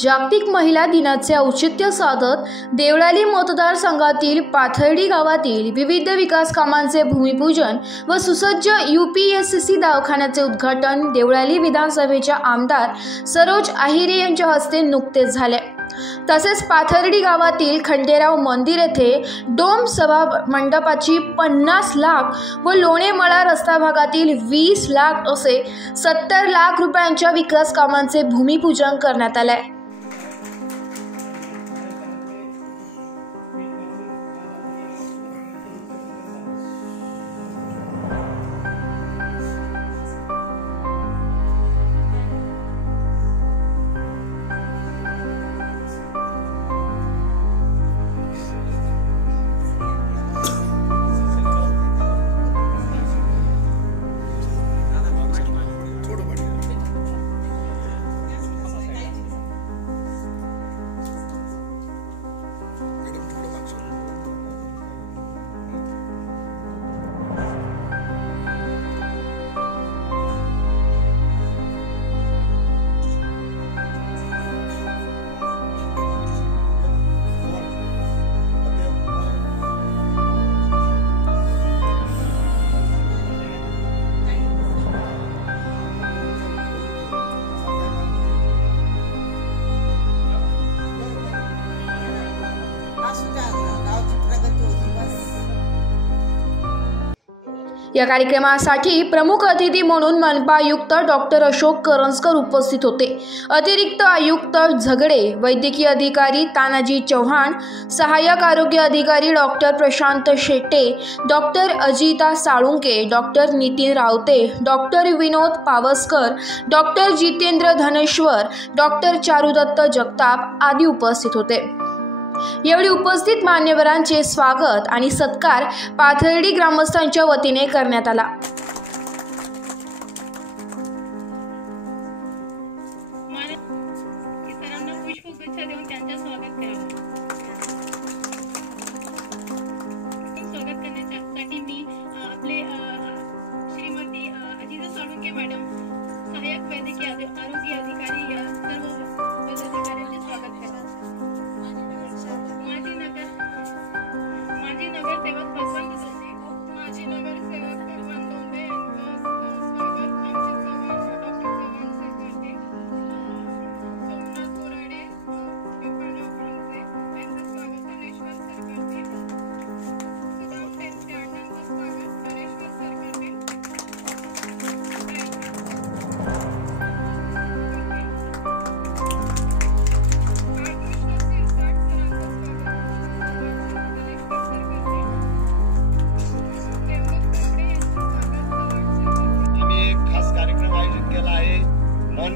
जागतिक महिला दिनाचे औचित्य साधत देवळाली मतदारसंघातील पाथर्डी गावातील विविध विकास कामांचे भूमिपूजन व सुसज्ज UPSC दवाखान्याचे उद्घाटन देवळाली विधानसभेच्या आमदार सरोज अहिरे यांच्या हस्ते नुकतेच झाले। तसेच पाथर्डी गावातील खंडेराव मंदिर येथे डोम सभा मंडपाची 50 लाख व लोणेमळा रस्ता भागातील 20 लाख असे 70 लाख रुपयांच्या विकास कामांचे भूमिपूजन करण्यात आले। या कार्यक्रमासाठी प्रमुख अतिथी म्हणून मनपा आयुक्त डॉक्टर अशोक करंजकर उपस्थित होते। अतिरिक्त आयुक्त झगडे, वैद्यकीय अधिकारी तानाजी चव्हाण, सहाय्यक आरोग्य अधिकारी doctor Prashant Shette, doctor Ajita Salunke, doctor Nitin Rawate, doctor Vinod Pawaskar, doctor Jitendra Dhaneshwar, doctor Charudatt Jagtap आदी उपस्थित होते। यावेळी उपस्थित मान्यवरांचे स्वागत आणि सत्कार पाथर्डी ग्रामस्थांच्या वतीने करण्यात आला।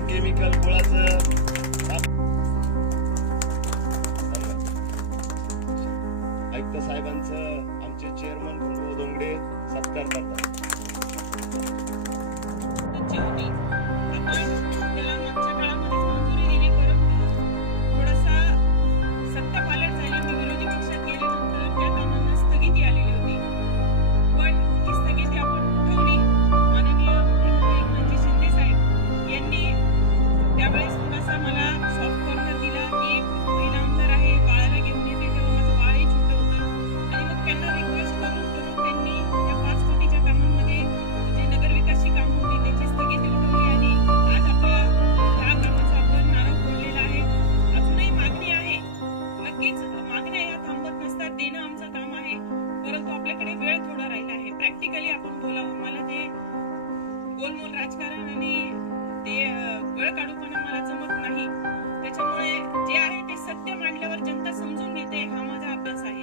केमिकल गुळाचं आयुक्त साहेबांचं आमचे चेअरमन गुंडू दोंगडे सत्कार करतात। गोलमोल राजकारण आणि ते गळ काढूपणा मला जमत नाही। त्याच्यामुळे जे आहे ते सत्य मांडल्यावर जनता समजून घेते, हा माझा अभ्यास आहे।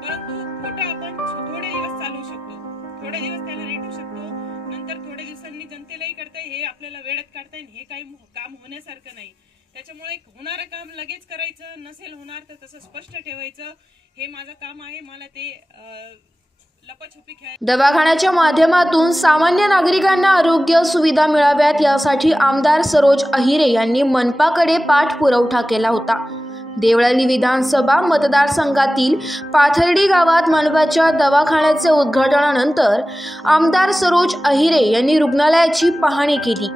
परंतु खोटं आपण थोडे दिवस चालवू शकतो, थोडे दिवस त्याला रेटू शकतो, नंतर थोडे दिवसांनी जनतेलाही कळतंय हे आपल्याला वेळात काढता येईल, हे काही काम होण्यासारखं नाही। त्याच्यामुळे होणारं काम लगेच करायचं, नसेल होणार तर तसं स्पष्ट ठेवायचं, हे माझं काम आहे। मला ते दवाखान्याच्या माध्यमातून सामान्य नागरिकांना आरोग्य सुविधा मिळाव्यात यासाठी आमदार सरोज अहिरे यांनी मनपाकडे पाठपुरावा केला होता। देवळाली विधानसभा मतदारसंघातील पाथर्डी गावात मनपाच्या दवाखान्याचे उद्घाटनानंतर आमदार सरोज अहिरे यांनी रुग्णालयाची पाहणी केली।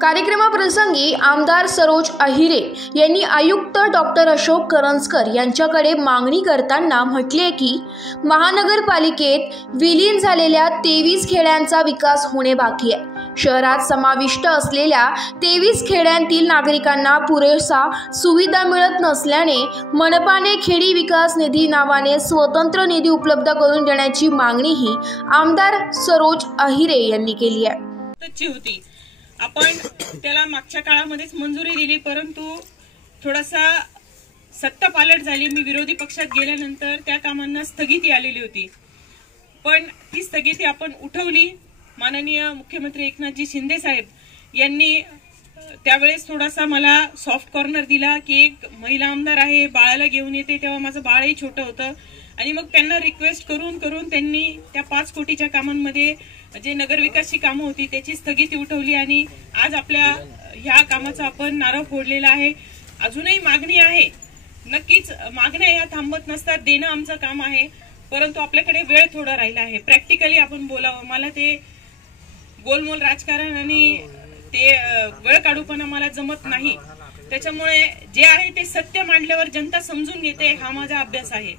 कार्यक्रमाप्रसंगी आमदार सरोज अहिरे यांनी आयुक्त डॉक्टर अशोक करंजकर यांच्याकडे मागणी करताना म्हटले की महानगरपालिकेत विलीन झालेल्या 23 खेड्यांचा विकास होणे बाकी आहे। शहरात समाविष्ट असलेल्या 23 खेड्यांतील नागरिकांना पुरेसा सुविधा मिळत नसल्याने मनपाने खेडी विकास निधी नावाने स्वतंत्र निधी उपलब्ध करून देण्याची मागणीही आमदार सरोज अहिरे यांनी केली आहे। आपण त्याला मागच्या काळामध्येच मंजुरी दिली, परंतु थोडासा सत्ता पालट झाली। मी विरोधी पक्षात गेल्यानंतर त्या कामांना स्थगिती आलेली होती, पण ती स्थगिती आपण उठवली। माननीय मुख्यमंत्री एकनाथजी शिंदे साहेब यांनी त्यावेळेस थोडासा मला सॉफ्ट कॉर्नर दिला की एक महिला आमदार आहे, बाळाला घेऊन येते, तेव्हा माझं बाळही छोटं होतं आणि मग त्यांना रिक्वेस्ट करून करून त्यांनी त्या 5 कोटीच्या कामांमध्ये जे नगरविकासची कामं होती त्याची स्थगिती उठवली आणि आज आपल्या ह्या कामाचा आपण नारळ फोडलेला आहे। अजूनही मागणी आहे, नक्कीच मागण्या ह्या थांबत नसतात, देणं आमचं काम आहे, परंतु आपल्याकडे वेळ थोडा राहिला आहे। प्रॅक्टिकली आपण बोलावं, मला ते गोलमोल राजकारण आणि ते वेळ काढूपणा मला जमत नाही। त्याच्यामुळे जे आहे ते सत्य मांडल्यावर जनता समजून घेते, हा माझा अभ्यास आहे।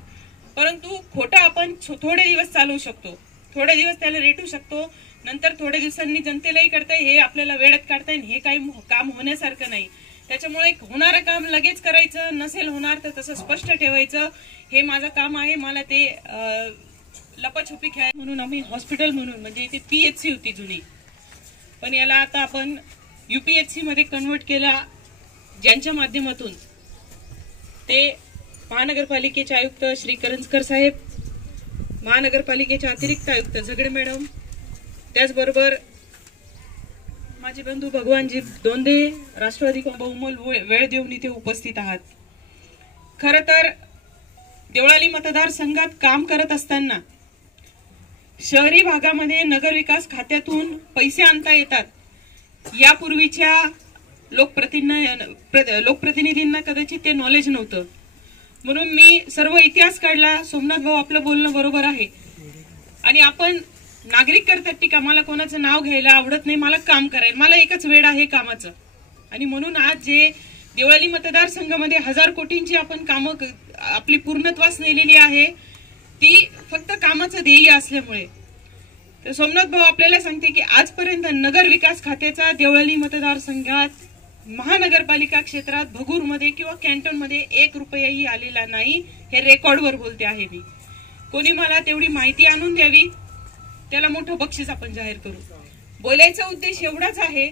परंतु खोटं आपण थोडे दिवस चालवू शकतो, थोडे दिवस त्याला रेटू शकतो, नंतर थोड्या दिवसांनी जनतेलाही कळतंय हे आपल्याला वेळेत काढता येईल, हे काही काम होण्यासारखं नाही। त्याच्यामुळे होणारं काम लगेच करायचं, नसेल होणार तर तसं स्पष्ट ठेवायचं, हे माझं काम आहे। मला ते लपाछुपी खेळ म्हणून आम्ही हॉस्पिटल म्हणून म्हणजे इथे PHC होती जुनी, पण याला आता आपण UPHC मध्ये कन्वर्ट केला, ज्यांच्या माध्यमातून ते महानगरपालिकेचे आयुक्त श्री करंजकर साहेब, महानगरपालिकेचे अतिरिक्त आयुक्त झगडे मॅडम, त्याचबरोबर माझे बंधू भगवानजी दोंदे, राष्ट्रवादी बहुमोल वेळ देऊन इथे उपस्थित आहात। खरं तर देवळाली मतदारसंघात काम करत असताना शहरी भागामध्ये नगरविकास खात्यातून पैसे आणता येतात, यापूर्वीच्या लोकप्रतिनिधींना कदाचित ते नॉलेज नव्हतं, म्हणून मी सर्व इतिहास काढला। सोमनाथ भाऊ आपलं बोलणं बरोबर आहे आणि आपण नागरिक करतात ती का, मला कोणाचं नाव घ्यायला आवडत नाही, मला काम करायला, मला एकच वेळ आहे कामाचं। आणि म्हणून आज जे देवळाली मतदारसंघामध्ये 1000 कोटींची आपण कामं आपली पूर्णत्वास नेलेली आहे, ती फक्त कामाचं ध्येय असल्यामुळे। तर सोमनाथ भाऊ आपल्याला सांगते की आजपर्यंत नगर विकास खात्याचा देवळाली मतदारसंघात महानगरपालिका क्षेत्रात भगूरमध्ये किंवा कॅन्टोनमध्ये 1 रुपयाही आलेला नाही, हे रेकॉर्डवर बोलते आहे मी। कोणी मला तेवढी माहिती आणून द्यावी, त्याला मोठं बक्षीस आपण जाहीर करू। बोलायचा उद्देश एवढाच आहे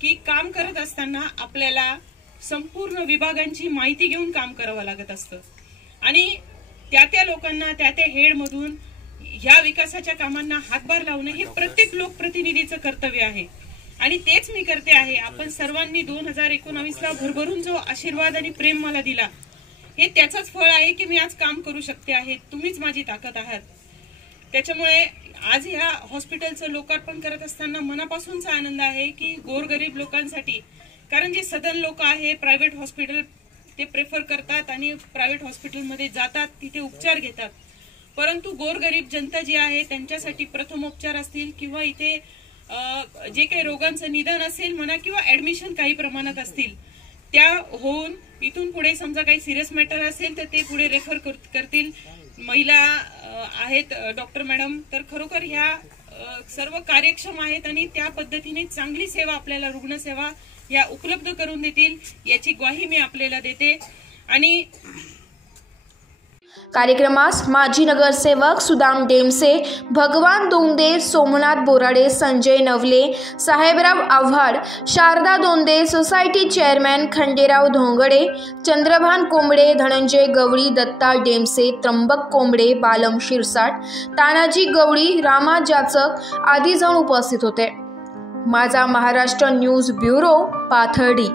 की काम करत असताना आपल्याला संपूर्ण विभागांची माहिती घेऊन काम करावं लागत असतं आणि त्या लोकांना त्या हेडमधून ह्या विकासाच्या कामांना हातभार लावणं हे प्रत्येक लोकप्रतिनिधीचं कर्तव्य आहे आणि तेच मी करते आहे। आपण सर्वांनी 2019 ला भरभरून जो आशीर्वाद आणि प्रेम मला दिला, हे त्याचंच फळ आहे की मी आज काम करू शकते आहे, तुम्हीच माझी ताकद आहात। त्याच्यामुळे आज ह्या हॉस्पिटलचं लोकार्पण करत असताना मनापासूनचा आनंद आहे की गोरगरीब लोकांसाठी, कारण जे सदन लोक आहे प्रायव्हेट हॉस्पिटल ते प्रेफर करतात आणि प्रायव्हेट हॉस्पिटलमध्ये जातात, तिथे उपचार घेतात, परंतु गोरगरीब जनता जी आहे त्यांच्यासाठी प्रथमोपचार असतील किंवा इथे जे काही रोगांचं निदान असेल म्हणा किंवा ऍडमिशन काही प्रमाणात असतील, त्या होऊन इथून पुढे समजा काही सिरियस मॅटर असेल तर ते पुढे रेफर करतील। महिला आहेत डॉक्टर मॅडम, तर खरोखर ह्या सर्व कार्यक्षम आहेत आणि त्या पद्धतीने चांगली सेवा आपल्याला रुग्णसेवा या उपलब्ध करून देतील याची ग्वाही मी आपल्याला देते। आणि कार्यक्रमास माजी नगरसेवक सुदाम डेमसे, भगवान दोंदे, सोमनाथ बोराडे, संजय नवले, साहेबराव आव्हाड, शारदा दोंदे, सोसायटी चेअरमॅन खंडेराव धोंगडे, चंद्रभान कोंबडे, धनंजय गवळी, दत्ता डेमसे, त्र्यंबक कोंबडे, बालम शिरसाट, तानाजी गवळी, रामा जाचक आदी जण उपस्थित होते। माझा महाराष्ट्र न्यूज ब्युरो, पाथर्डी।